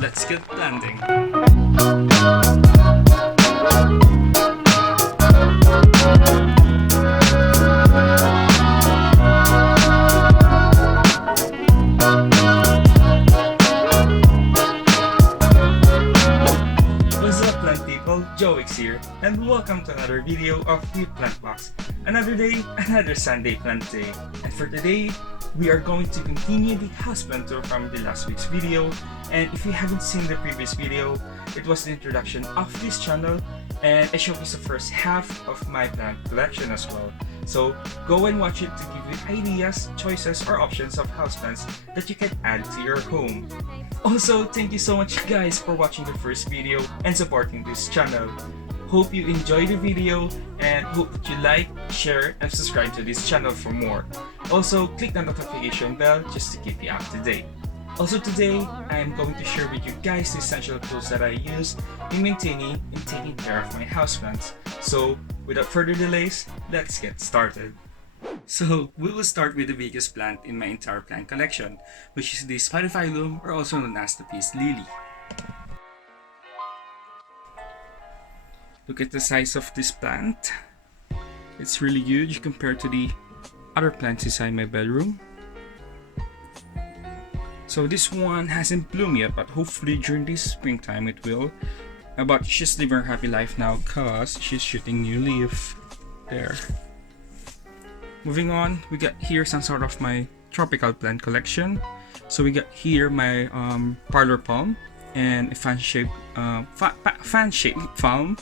Let's get planting. What's up, plant people? Joex here, and welcome to another video of the Plant Box. Another day, another Sunday plant day. And for today, we are going to continue the houseplant tour from the last week's video. And if you haven't seen the previous video, it was the introduction of this channel, and I showcased the first half of my plant collection as well. So go and watch it to give you ideas, choices, or options of houseplants that you can add to your home. Also, thank you so much guys for watching the first video and supporting this channel. Hope you enjoy the video and hope that you like, share, and subscribe to this channel for more. Also, click the notification bell just to keep you up to date. Also today, I am going to share with you guys the essential tools that I use in maintaining and taking care of my houseplants. So, without further delays, let's get started. So, we will start with the biggest plant in my entire plant collection, which is the Spiderphilum, or also known as the peace lily. Look at the size of this plant. It's really huge compared to the other plants inside my bedroom. So this one hasn't bloomed yet, but hopefully during this springtime it will. But she's living her happy life now cause she's shooting new leaf there. Moving on, we got here some sort of my tropical plant collection. So we got here my parlor palm and a fan-shaped palm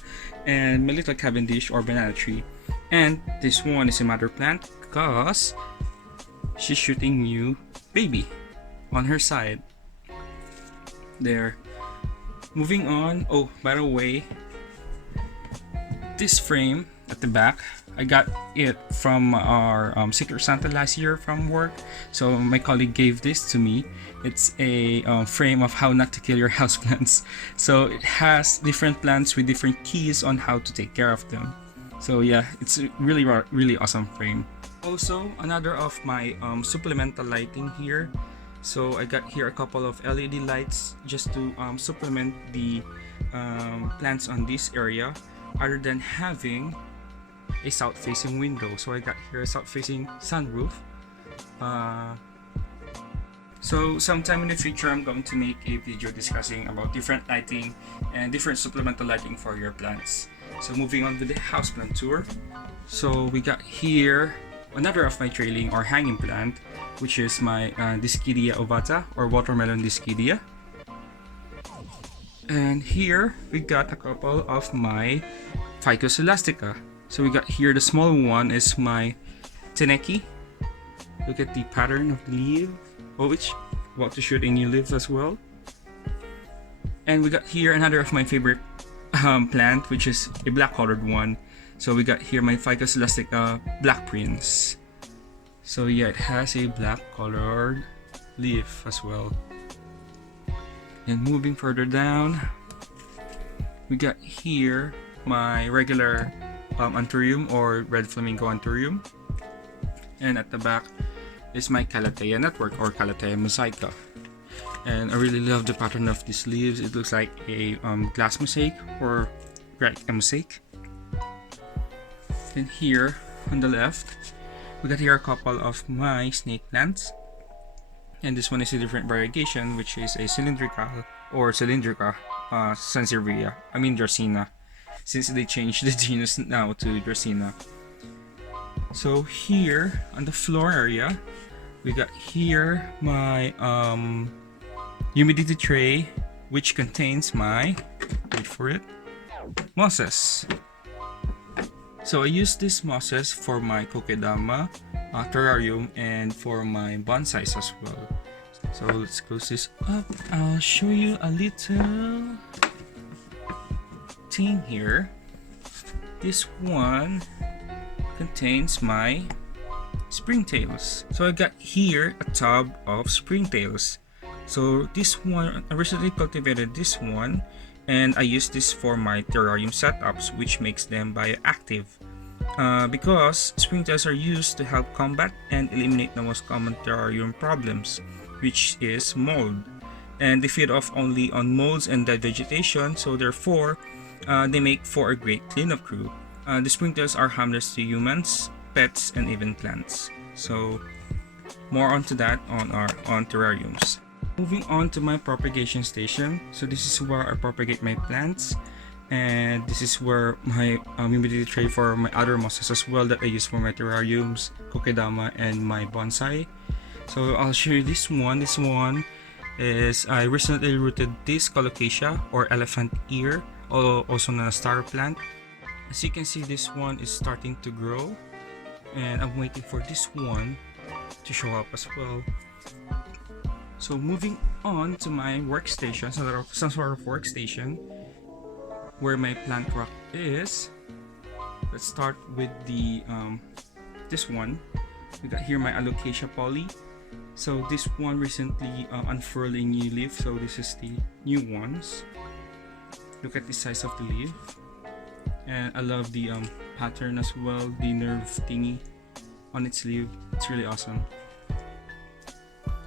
and my little Cavendish or banana tree. And this one is a mother plant cause she's shooting new baby on her side there. Moving on, oh by the way, this frame at the back, I got it from our Secret Santa last year from work, so my colleague gave this to me. It's a frame of how not to kill your houseplants. So it has different plants with different keys on how to take care of them. So yeah, it's a really awesome frame. Also, another of my supplemental lighting here. So I got here a couple of LED lights just to supplement the plants on this area, other than having a south-facing window. So I got here a south-facing sunroof. So sometime in the future, I'm going to make a video discussing about different lighting and different supplemental lighting for your plants. So moving on with the houseplant tour. So we got here another of my trailing or hanging plant, which is my Dischidia ovata or watermelon Dischidia. And here we got a couple of my Ficus elastica. So we got here the small one is my Teneki. Look at the pattern of the leaf, which about to shoot a new leaf as well. And we got here another of my favorite plant, which is a black colored one. So we got here my Ficus elastica Black Prince. So yeah, it has a black colored leaf as well. And moving further down, we got here my regular Anthurium or red flamingo Anthurium. And at the back is my Calathea network or Calathea mosaica. And I really love the pattern of these leaves. It looks like a glass mosaic or a mosaic. And here on the left, we got here a couple of my snake plants. And this one is a different variegation, which is a cylindrica Sansevieria. I mean Dracaena, since they changed the genus now to Dracaena. So here on the floor area, we got here my humidity tray, which contains my, wait for it, mosses. So I use this mosses for my kokedama terrarium and for my bonsais as well. So let's close this up. I'll show you a little thing here. This one contains my springtails. So I got here a tub of springtails. So this one, I recently cultivated this one, and I use this for my terrarium setups, which makes them bioactive. Because springtails are used to help combat and eliminate the most common terrarium problems, which is mold. And they feed off only on molds and dead vegetation, so therefore, they make for a great cleanup crew. The springtails are harmless to humans, pets, and even plants. So, more onto that on terrariums. Moving on to my propagation station. So this is where I propagate my plants, and this is where my humidity tray for my other mosses as well that I use for my terrariums, kokedama, and my bonsai. So I'll show you this one. This one is I recently rooted this colocasia or elephant ear, also known as star plant. As you can see, this one is starting to grow, and I'm waiting for this one to show up as well. So moving on to my workstation, some sort of workstation where my plant rack is. Let's start with the this one. We got here my alocasia poly. So this one recently unfurled a new leaf. So this is the new ones. Look at the size of the leaf, and I love the pattern as well. The nerve thingy on its leaf. It's really awesome.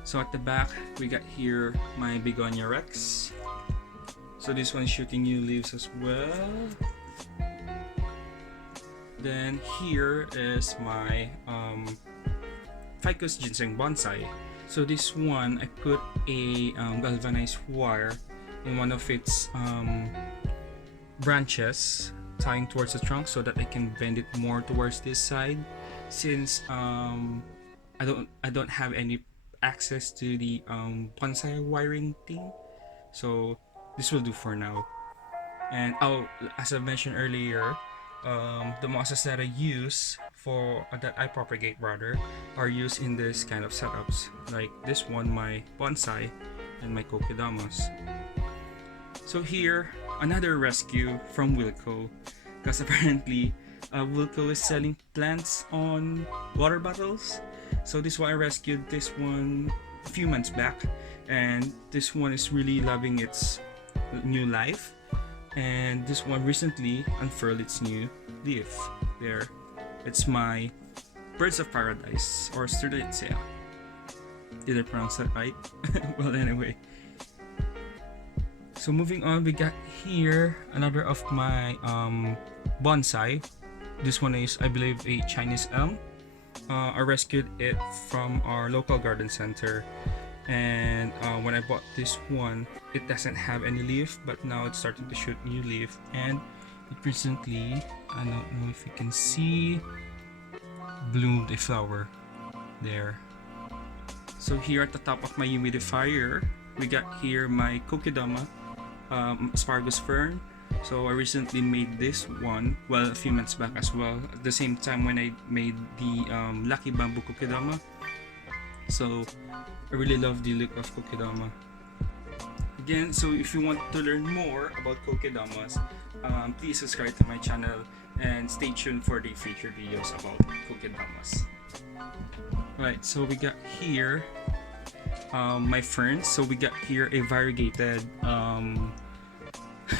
So at the back, we got here my begonia rex. So this one is shooting new leaves as well. Then here is my ficus ginseng bonsai. So this one, I put a galvanized wire in one of its branches, tying towards the trunk so that I can bend it more towards this side. Since I don't have any access to the bonsai wiring thing, so this will do for now. And as I mentioned earlier, the mosses that I use that I propagate rather are used in this kind of setups, like this one, my bonsai, and my kokedamas. So here, another rescue from Wilco, because apparently Wilco is selling plants on water bottles. So this one, I rescued this one a few months back, and this one is really loving its new life. And this one recently unfurled its new leaf. There, it's my birds of paradise, or Strelitzia. Did I pronounce that right? Well, anyway. So moving on, we got here another of my bonsai. This one is, I believe, a Chinese elm. I rescued it from our local garden center, and when I bought this one, it doesn't have any leaf, but now it's starting to shoot new leaf, and it recently, I don't know if you can see, bloomed a flower there. So here at the top of my humidifier, we got here my kokedama asparagus fern. So I recently made this one, well, a few months back as well, at the same time when I made the lucky bamboo kokedama. So I really love the look of kokedama. Again, so if you want to learn more about kokedamas, please subscribe to my channel and stay tuned for the future videos about kokedamas. Right, so we got here my ferns. So we got here a variegated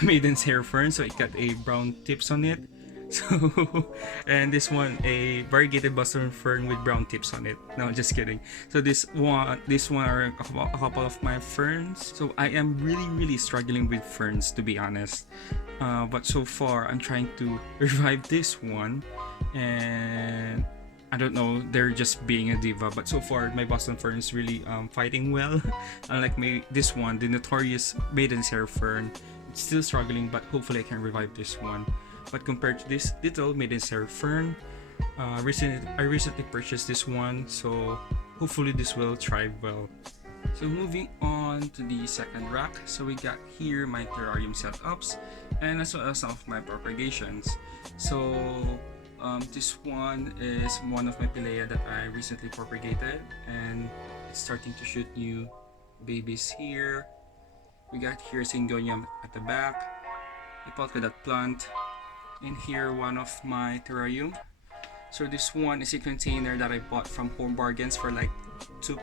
maiden's hair fern, so it got a brown tips on it. So and this one, a variegated buster fern with brown tips on it. No, just kidding. So this one are a couple of my ferns. So I am really struggling with ferns, to be honest, but so far I'm trying to revive this one, and I don't know, they're just being a diva, but so far my Boston fern is really fighting well. Unlike this one, the notorious maiden's hair fern, it's still struggling, but hopefully I can revive this one. But compared to this little maiden's hair fern, I recently purchased this one, so hopefully this will thrive well. So moving on to the second rack, so we got here my terrarium setups, and as well as some of my propagations. So this one is one of my pilea that I recently propagated, and it's starting to shoot new babies here. We got here syngonium at the back, a polka dot plant, and here one of my terrarium. So this one is a container that I bought from Home Bargains for like £2.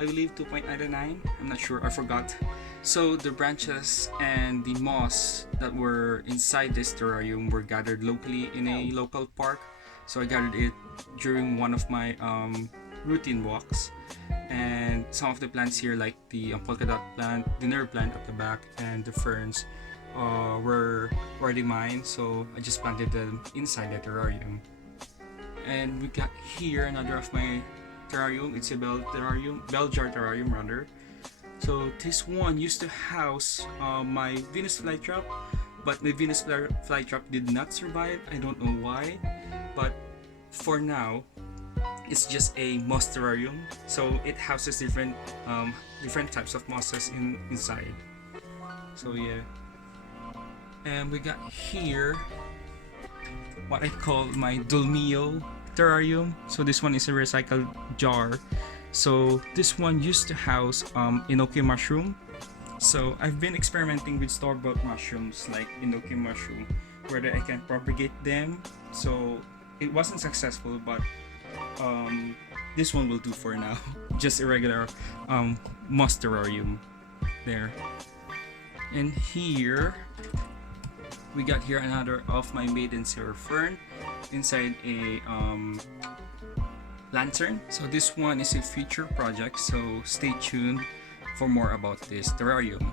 I believe 2.99. I'm not sure, I forgot. So the branches and the moss that were inside this terrarium were gathered locally in a local park. So I gathered it during one of my routine walks. And some of the plants here, like the polka dot plant, the nerve plant at the back, and the ferns were already mine. So I just planted them inside the terrarium. And we got here another of my terrarium. It's a bell jar terrarium rather. So this one used to house my Venus flytrap, but my Venus flytrap did not survive. I don't know why, but for now it's just a moss terrarium. So it houses different types of mosses inside. So yeah, and we got here what I call my Dolmio terrarium. So this one is a recycled jar. So this one used to house enoki mushroom. So I've been experimenting with store-bought mushrooms like enoki mushroom, whether I can propagate them. So it wasn't successful, but this one will do for now. Just a regular moss terrarium there. And here we got here another of my maiden zero fern inside a lantern. So this one is a future project, so stay tuned for more about this terrarium.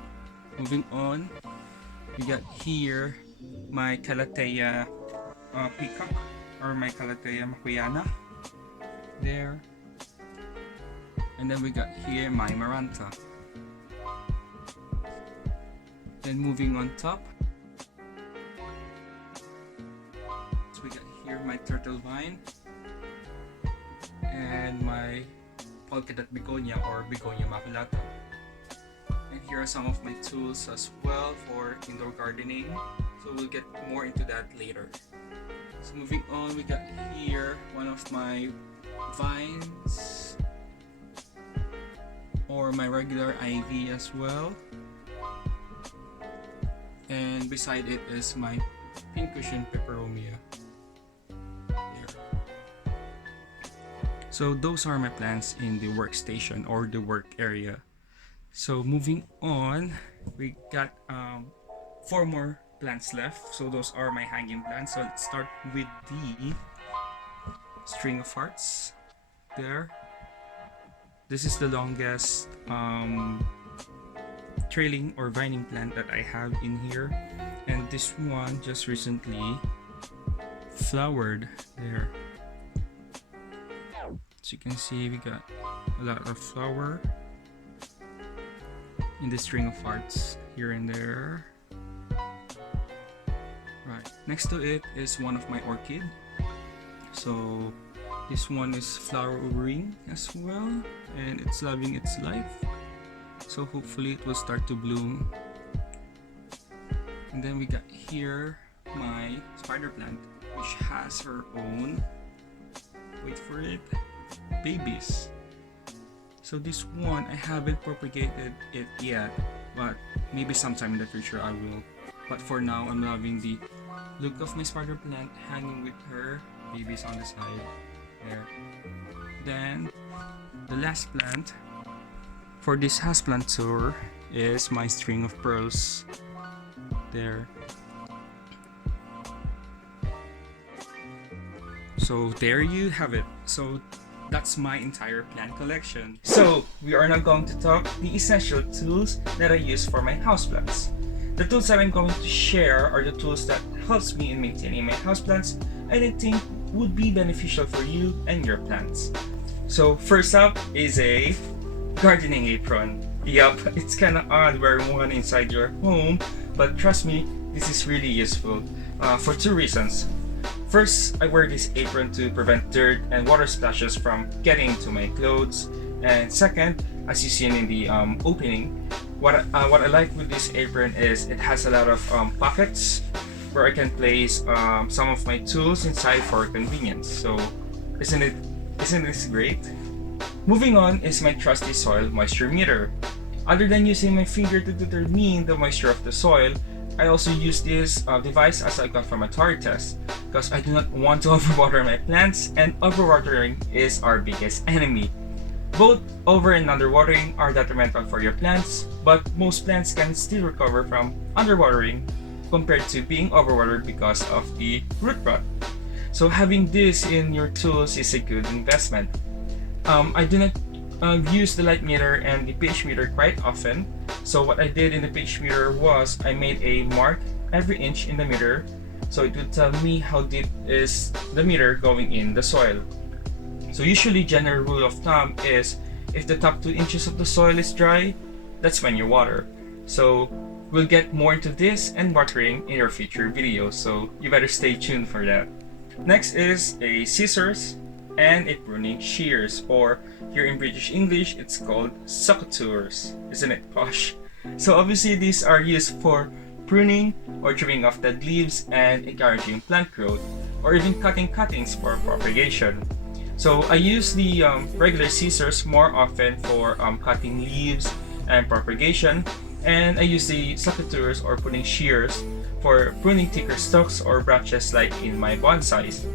Moving on, we got here my Calathea peacock, or my Calathea makuyana there. And then we got here my Maranta. Then moving on top, we got here my turtle vine and my polka dot begonia or begonia maculata. And here are some of my tools as well for indoor gardening, so we'll get more into that later. So moving on, we got here one of my vines or my regular ivy as well, and beside it is my pincushion peperomia. So those are my plants in the workstation or the work area. So moving on, we got 4 more plants left. So those are my hanging plants. So let's start with the string of hearts there. This is the longest trailing or vining plant that I have in here, and this one just recently flowered there. As you can see, we got a lot of flower in the string of hearts here and there. Right, next to it is one of my orchid. So this one is flowering as well, and it's loving its life. So hopefully it will start to bloom. And then we got here my spider plant, which has her own, wait for it, babies. So this one, I haven't propagated it yet, but maybe sometime in the future I will. But for now, I'm loving the look of my spider plant hanging with her babies on the side there. Then the last plant for this houseplant tour is my string of pearls there. So there you have it. So that's my entire plant collection. So we are now going to talk the essential tools that I use for my houseplants. The tools that I'm going to share are the tools that helps me in maintaining my houseplants and I think would be beneficial for you and your plants. So first up is a gardening apron. Yup, it's kinda odd wearing one inside your home, but trust me, this is really useful for 2 reasons. First, I wear this apron to prevent dirt and water splashes from getting into my clothes. And second, as you see in the opening, what I like with this apron is it has a lot of pockets where I can place some of my tools inside for convenience. So isn't this great? Moving on is my trusty soil moisture meter. Other than using my finger to determine the moisture of the soil, I also use this device as I got from a Tory test because I do not want to overwater my plants, and overwatering is our biggest enemy. Both over and underwatering are detrimental for your plants, but most plants can still recover from underwatering compared to being overwatered because of the root rot. So having this in your tools is a good investment. I do not use the light meter and the pH meter quite often. So what I did in the pH meter was I made a mark every inch in the meter, so it would tell me how deep is the meter going in the soil. So usually general rule of thumb is if the top 2 inches of the soil is dry, that's when you water. So we'll get more into this and watering in our future videos, so you better stay tuned for that. Next is a scissors and a pruning shears, or here in British English it's called secateurs. Isn't it posh? So obviously these are used for pruning or trimming off dead leaves and encouraging plant growth, or even cutting cuttings for propagation. So I use the regular scissors more often for cutting leaves and propagation, and I use the secateurs or pruning shears for pruning thicker stalks or branches like in my bonsais.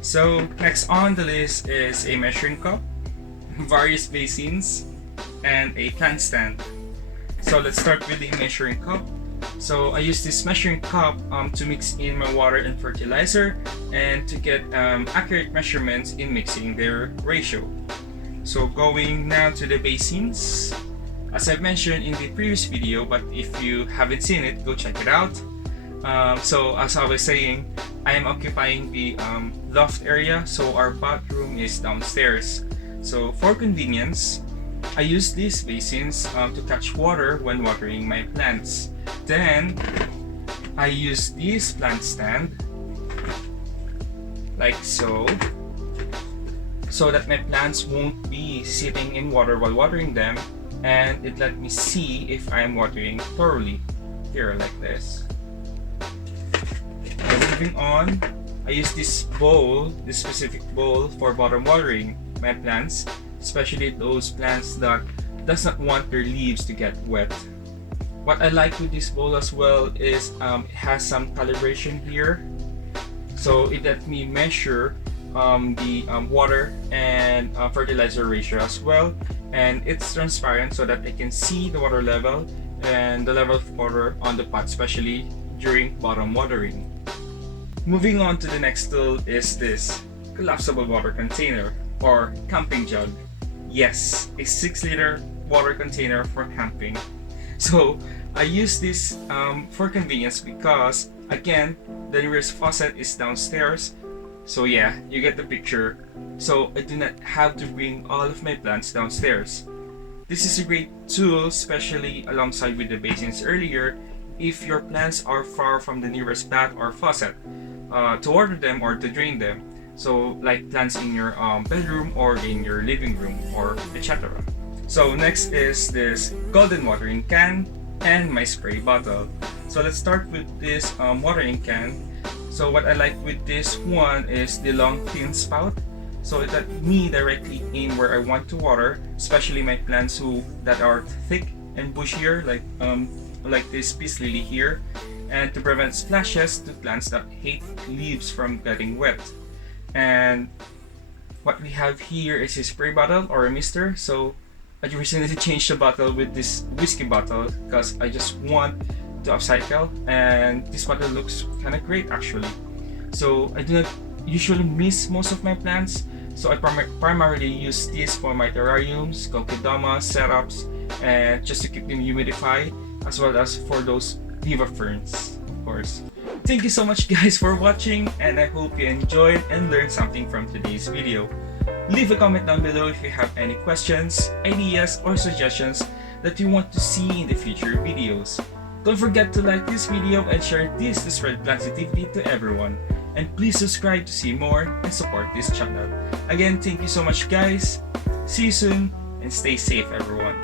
So next on the list is a measuring cup, various basins, and a plant stand. So let's start with the measuring cup. So I use this measuring cup to mix in my water and fertilizer and to get accurate measurements in mixing their ratio. So going now to the basins. As I mentioned in the previous video, but if you haven't seen it, go check it out. So as I was saying, I am occupying the loft area, so our bathroom is downstairs. So for convenience, I use these basins to catch water when watering my plants. Then I use this plant stand like so that my plants won't be sitting in water while watering them, and it let me see if I'm watering thoroughly. Here, like this. And moving on, I use this bowl, this specific bowl, for bottom watering my plants, especially those plants that does not want their leaves to get wet. What I like with this bowl as well is it has some calibration here, so it let me measure the water and fertilizer ratio as well, and it's transparent so that I can see the water level and the level of water on the pot, especially during bottom watering. Moving on to the next tool is this collapsible water container or camping jug. Yes, a 6-liter water container for camping. So I use this for convenience because, again, the nearest faucet is downstairs. So yeah, you get the picture. So I do not have to bring all of my plants downstairs. This is a great tool, especially alongside with the basins earlier, if your plants are far from the nearest bath or faucet, to water them or to drain them. So like plants in your bedroom or in your living room or etc. So next is this golden watering can and my spray bottle. So let's start with this watering can. So what I like with this one is the long thin spout. So it let me directly aim where I want to water, especially my plants that are thick and bushier, like this peace lily here, and to prevent splashes to plants that hate leaves from getting wet. And what we have here is a spray bottle or a mister. So I recently changed the bottle with this whiskey bottle because I just want to upcycle, and this bottle looks kind of great actually. So I do not usually miss most of my plants, so I primarily use this for my terrariums, kokedama setups, and just to keep them humidified, as well as for those diva ferns, of course. Thank you so much guys for watching, and I hope you enjoyed and learned something from today's video. Leave a comment down below if you have any questions, ideas, or suggestions that you want to see in the future videos. Don't forget to like this video and share this to spread positivity to everyone. And please subscribe to see more and support this channel. Again, thank you so much guys. See you soon and stay safe everyone.